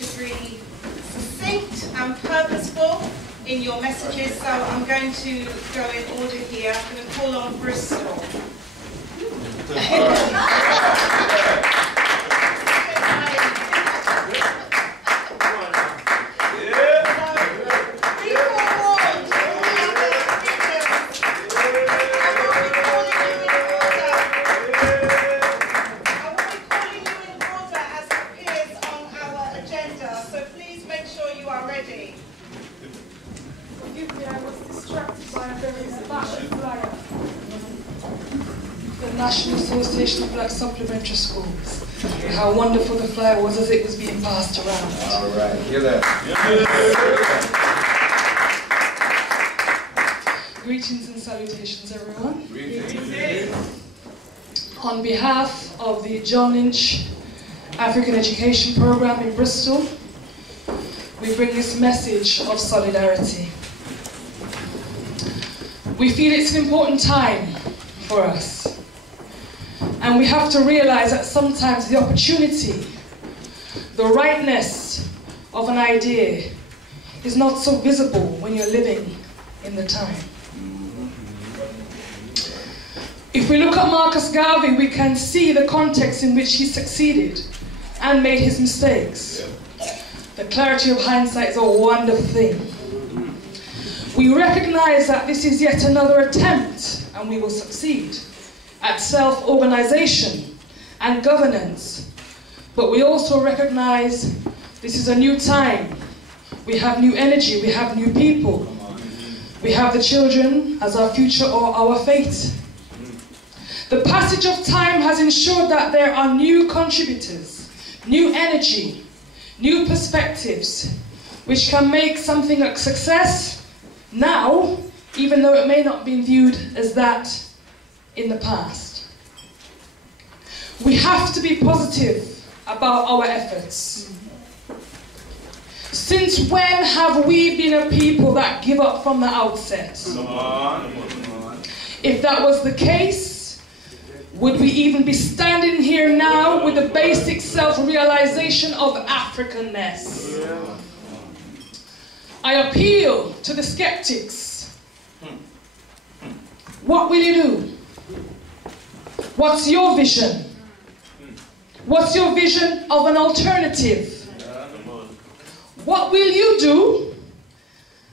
to be succinct and purposeful in your messages, so I'm going to go in order here. I'm going to call on Bristol. National Association of Black Supplementary Schools. How wonderful the flyer was as it was being passed around. All right, hear that. Greetings and salutations, everyone. Greetings. On behalf of the John Lynch African Education Program in Bristol, we bring this message of solidarity. We feel it's an important time for us. And we have to realize that sometimes the opportunity, the rightness of an idea is not so visible when you're living in the time. If we look at Marcus Garvey, we can see the context in which he succeeded and made his mistakes. The clarity of hindsight is a wonderful thing. We recognize that this is yet another attempt, and we will succeed, at self-organization and governance. But we also recognize this is a new time. We have new energy, we have new people. We have the children as our future or our fate. The passage of time has ensured that there are new contributors, new energy, new perspectives, which can make something a success now, even though it may not be viewed as that in the past. We have to be positive about our efforts. Since when have we been a people that give up from the outset? Come on. If that was the case, would we even be standing here now with the basic self-realization of Africanness? I appeal to the skeptics. What will you do? What's your vision? What's your vision of an alternative? What will you do?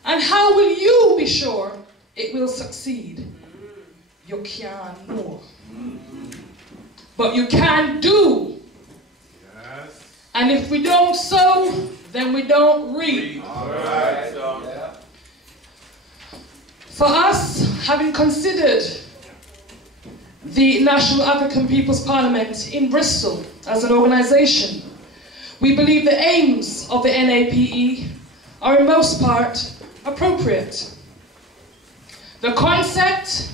And how will you be sure it will succeed? You can't know. But you can do. And if we don't sow, then we don't reap. For us, having considered the National African People's Parliament in Bristol as an organisation, we believe the aims of the NAPE are in most part appropriate. The concept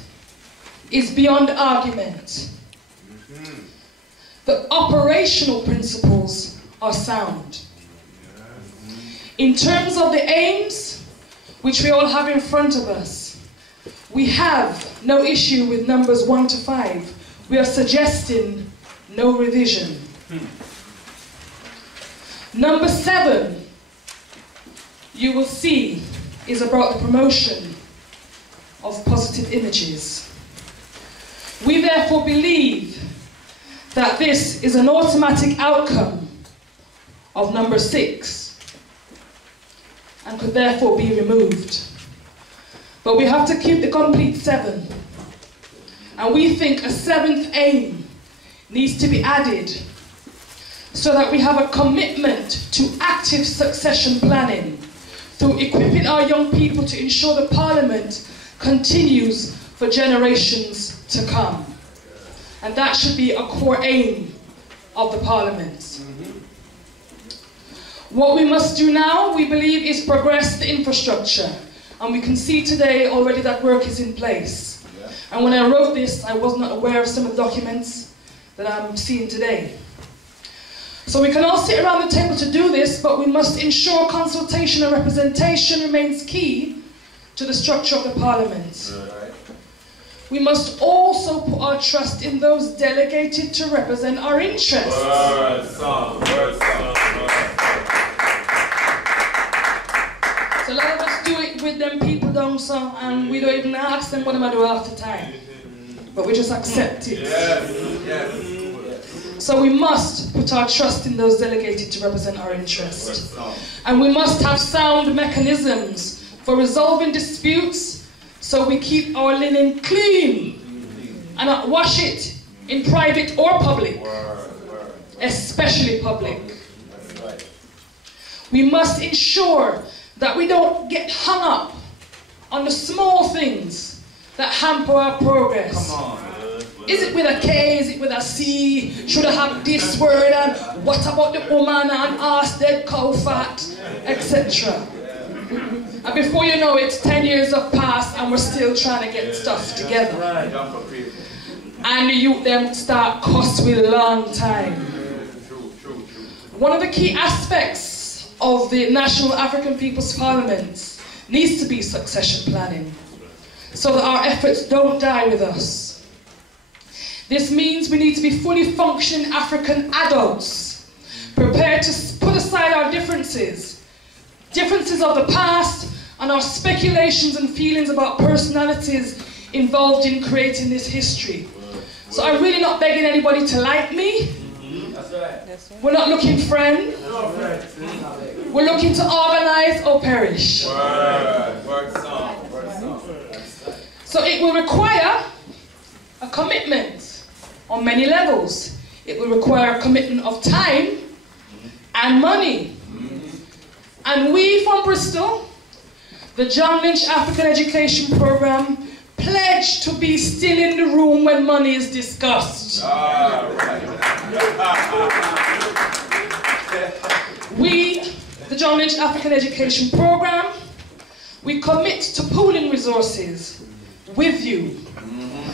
is beyond argument. The operational principles are sound. In terms of the aims, which we all have in front of us, we have no issue with numbers 1 to 5. We are suggesting no revision. Number 7, you will see, is about the promotion of positive images. We therefore believe that this is an automatic outcome of number 6 and could therefore be removed. But we have to keep the complete 7. And we think a 7th aim needs to be added so that we have a commitment to active succession planning through equipping our young people to ensure the Parliament continues for generations to come. And that should be a core aim of the Parliament. What we must do now, we believe, is progress the infrastructure. And we can see today already that work is in place. And when I wrote this, I was not aware of some of the documents that I'm seeing today. So we can all sit around the table to do this, but we must ensure consultation and representation remains key to the structure of the Parliament. We must also put our trust in those delegated to represent our interests. so, and we don't even ask them what am I doing half the time. But we just accept it. So we must put our trust in those delegated to represent our interest. And we must have sound mechanisms for resolving disputes so we keep our linen clean and not wash it in private or public, especially public. We must ensure that we don't get hung up on the small things that hamper our progress. Is it with a K? Is it with a C? Should I have this word? And what about the woman and ass dead cow fat, etc. And before you know it, 10 years have passed and we're still trying to get stuff together. And the youth them start cuss with a long time. One of the key aspects of the National African People's Parliament needs to be succession planning, so that our efforts don't die with us. This means we need to be fully functioning African adults, prepared to put aside our differences of the past, and our speculations and feelings about personalities involved in creating this history. So I'm really not begging anybody to like me. We're not looking friend. We're looking to organize or perish. So it will require a commitment on many levels. It will require a commitment of time and money. And we from Bristol, the John Lynch African Education Program, pledge to be still in the room when money is discussed. We, the John Lynch African Education Program, we commit to pooling resources with you,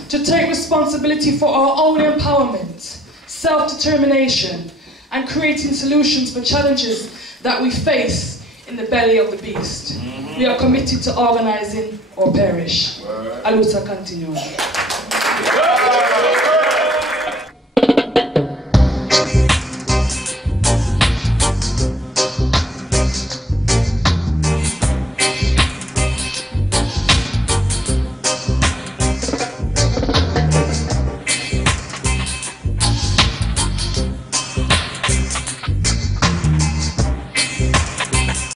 to take responsibility for our own empowerment, self-determination, and creating solutions for challenges that we face in the belly of the beast. We are committed to organizing or perish. Aluta continua.